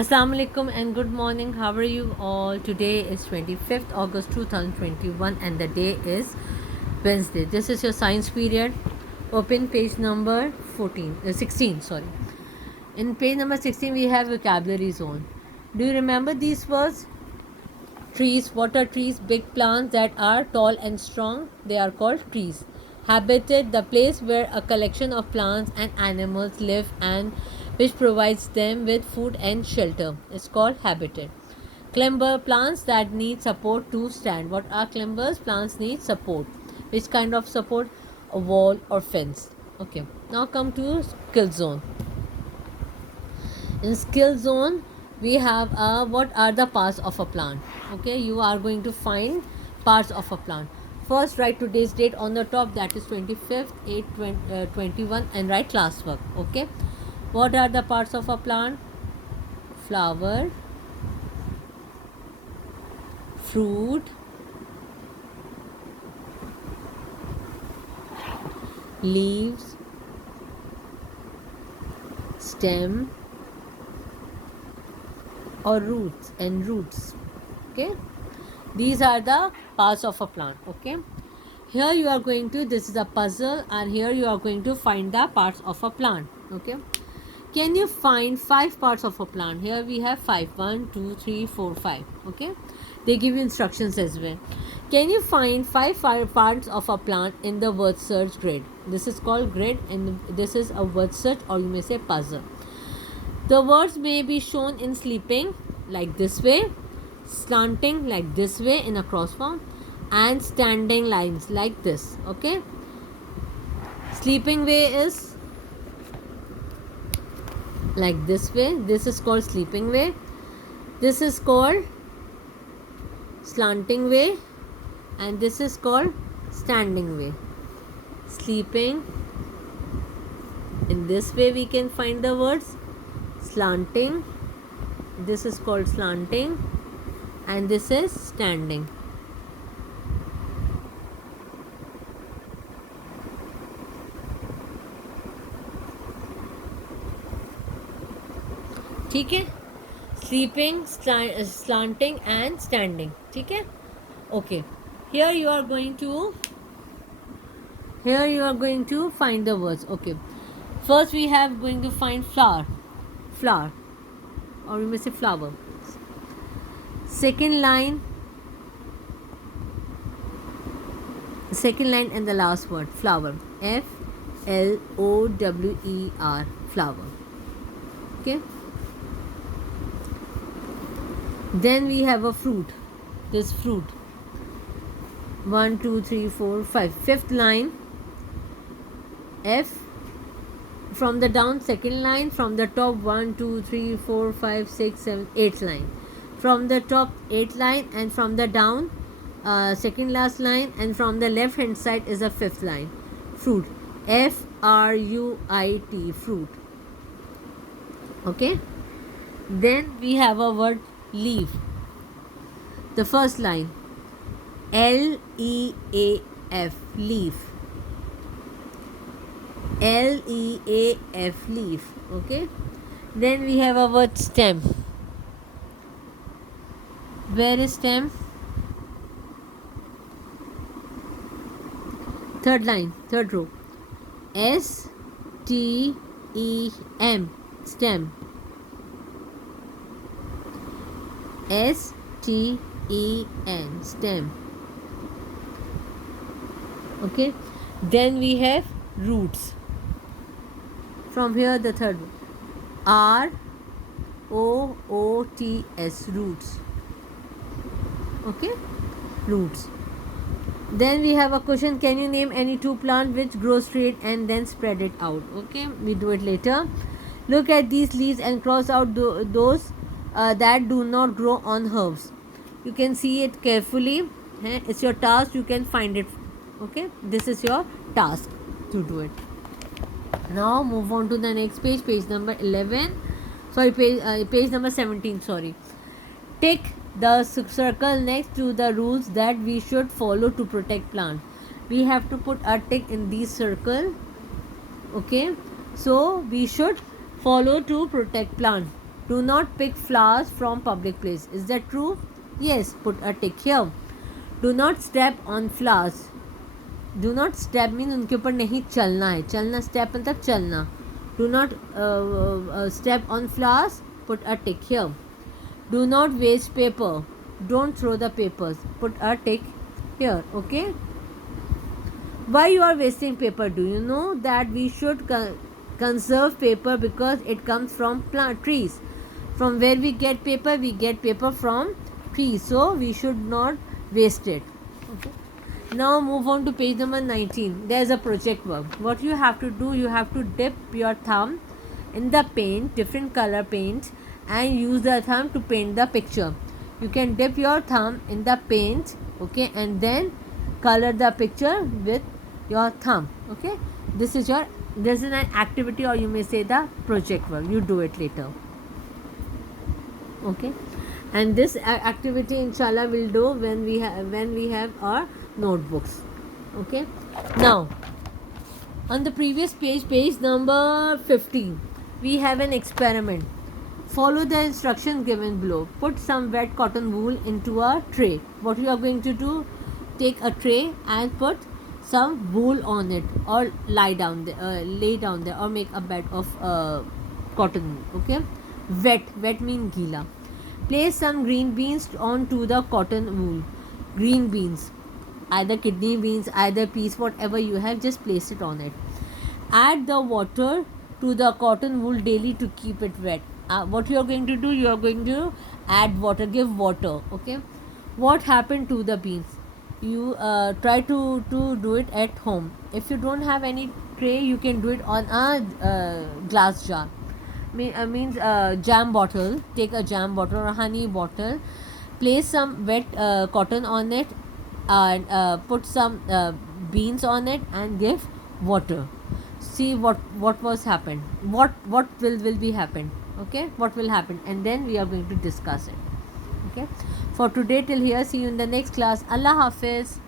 Assalamu alaikum and good morning. How are you all? Today is 25th August 2021 and the day is Wednesday. This is your science period. Open page number 16, sorry. In page number 16 we have vocabulary zone. Do you remember these words? Trees, what are trees? Big plants that are tall and strong. They are called trees. Habitat, the place where a collection of plants and animals live and which provides them with food and shelter. It's called habitat. Climber, plants that need support to stand. What are climbers? Plants need support. Which kind of support? A wall or fence. Okay. Now come to skill zone. In skill zone we have what are the parts of a plant. Okay, you are going to find parts of a plant. First, write today's date on the top, that is 25th 8 21, and write classwork. Okay, what are the parts of a plant? Flower, fruit, leaves, stem or roots. Okay, these are the parts of a plant. Okay, here you are going to, this is a puzzle, and here you are going to find the parts of a plant. Okay, can you find 5 parts of a plant? Here we have 5, 1 2 3 4 5. Okay, they give you instructions as well. Can you find 5 parts of a plant in the word search grid? This is called grid and this is a word search, or you may say puzzle. The words may be shown in sleeping like this way, slanting like this way in a cross form, and standing lines like this. Okay, sleeping way is like this way. This is called sleeping way. This is called slanting way, and this is called standing way. Sleeping, in this way we can find the words. Slanting, this is called slanting, and this is standing. ठीक है, sleeping, slanting and standing. ठीक है, okay. Here you are going to find the words. Okay, first we have going to find flower, or you may say flower. Second line and the last word, flower. FLOWER, flower. Okay, then we have a fruit. This fruit, 1 2 3 4 5. Fifth line, F. From the down, second line. From the top, 1 2 3 4 5 6 7 8th line. From the top, 8th line, and from the down, second last line, and from the left hand side is a fifth line. Fruit, FRUIT, fruit. Okay, then we have a word leaf. The first line, LEAF, leaf. LEAF, leaf. Okay, then we have a word stem. Where is stem? Third line, third row, STEM, stem. STEM, stem. Okay, then we have roots. From here, the third one, ROOTS, roots. Okay, roots. Then we have a question, can you name any 2 plants which grow straight and then spread it out? Okay, we do it later. Look at these leaves and cross out those that do not grow on herbs. You can see it carefully. It's your task, you can find it. Okay, this is your task to do it. Now move on to the next page, page number 11. Sorry, page number 17. Sorry. Tick the circle next to the rules that we should follow to protect plants. We have to put a tick in this circle. Okay, so we should follow to protect plant. Do not pick flowers from public place. Is that true? Yes, put a tick here. Do not step on flowers. Do not step means उनके ऊपर नहीं चलना है. चलना, step मतलब चलना. Do not step on flowers. Put a tick here. Do not waste paper. Don't throw the papers. Put a tick here. Okay. Why you are wasting paper? Do you know that we should conserve paper because it comes from trees? From where we get paper? We get paper from trees. So we should not waste it. Okay. Now move on to page number 19. There is a project work. What you have to do, you have to dip your thumb in the paint, different color paint, and use the thumb to paint the picture. You can dip your thumb in the paint, okay, and then color the picture with your thumb. Okay, this is an activity, or you may say the project work. You do it later. Okay, and this activity inshallah will do when we have our notebooks. Okay, now on the previous page number 15, we have an experiment. Follow the instructions given below. Put some wet cotton wool into a tray. What you are going to do, take a tray and put some wool on it, or lay down there, or make a bed of cotton wool. Okay, wet mean gila. Place some green beans onto the cotton wool. Green beans, either kidney beans, either peas, whatever you have, just place it on it. Add the water to the cotton wool daily to keep it wet. What you are going to do, you are going to add water, give water. Okay, what happened to the beans? You try to do it at home. If you don't have any tray, you can do it on a glass jar. Means jam bottle. Take a jam bottle or a honey bottle, place some wet cotton on it, and put some beans on it, and give water. See what was happened, what will be happened. Okay, what will happen, and then we are going to discuss it. Okay, for today till here, see you in the next class. Allah Hafiz.